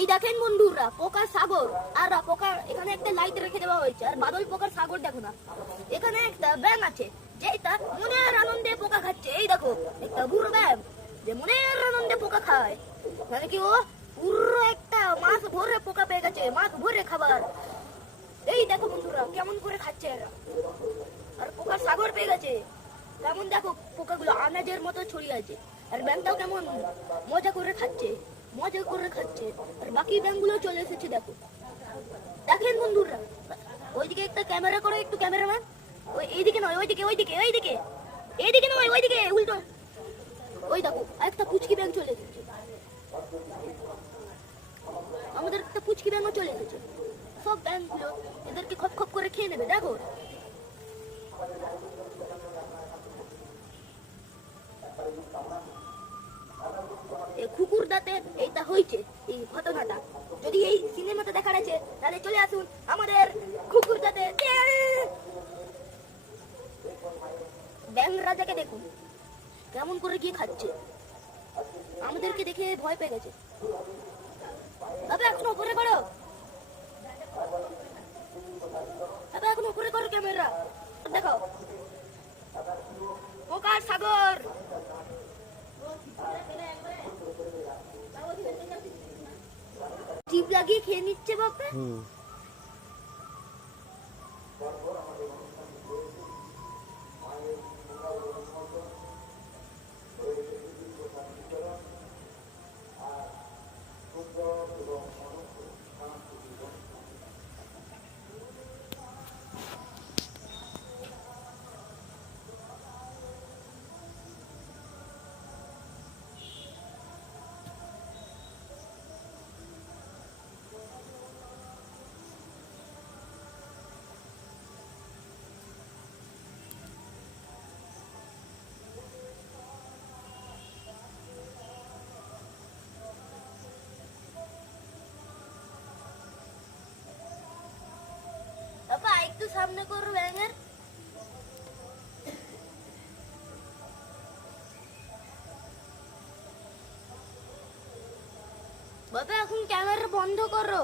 এই দেখেন বন্ধুরা, পোকার সাগর। আর পোকার এখানে একটা লাইট রেখে দেওয়া হয়েছে। আর বাদল পোকার সাগর দেখো না, এখানে একটা ব্যাঙ আছে যেটা মনের আনন্দে পোকা খাচ্ছে। এই দেখো একটা বুড়ো ব্যাঙ যে মনের আনন্দে পোকা খায়, মানে কি ও পুরো একটা মাছ ভরে পোকা পেয়ে গেছে, মাছ ভরে খাবার। এই দেখো বন্ধুরা কেমন করে খাচ্ছে এরা। আর পোকার সাগর পেয়ে গেছে, কেমন দেখো পোকাগুলো আনাজের মতো ছড়িয়ে আছে। আর ব্যাঙটাও কেমন মজা করে খাচ্ছে, মজা করে খাচ্ছে। আর বাকি ব্যাঙগুলো চলে এসেছে দেখো। দেখেন বন্ধুরা, ওইদিকে একটা ক্যামেরা করো, একটু ক্যামেরাম্যান। ওই এইদিকে নয়, ওইদিকে ওইদিকে ওইদিকে, এইদিকে নয় ওইদিকে, উল্টো। ওই দেখো একটা পুচকি ব্যাঙ চলে এসেছে, আমাদের একটা পুচকি ব্যাঙও চলে এসেছে। সব ব্যাঙগুলো এদেরকে খপ খপ করে খেয়ে নেবে দেখো। কুকুর দাঁতে এইটা হয়েছে এই ঘটনাটা। যদি এই সিনেমাটা দেখার আছে তাহলে চলে আসুন আমাদের কুকুর দাঁতে। ব্যাঙ রাজাকে দেখুন কেমন করে গিয়ে খাচ্ছে, আমাদেরকে দেখে ভয় পেয়ে গেছে। তবে এখন উপরে করো, তবে এখন উপরে করো ক্যামেরা, দেখো পোকার সাগর। টিপ লাগিয়ে খেয়ে নিচ্ছে বাপে। বাবা একটু সামনে করো ব্যাঙের। বাবা এখন ক্যামেরা বন্ধ করো।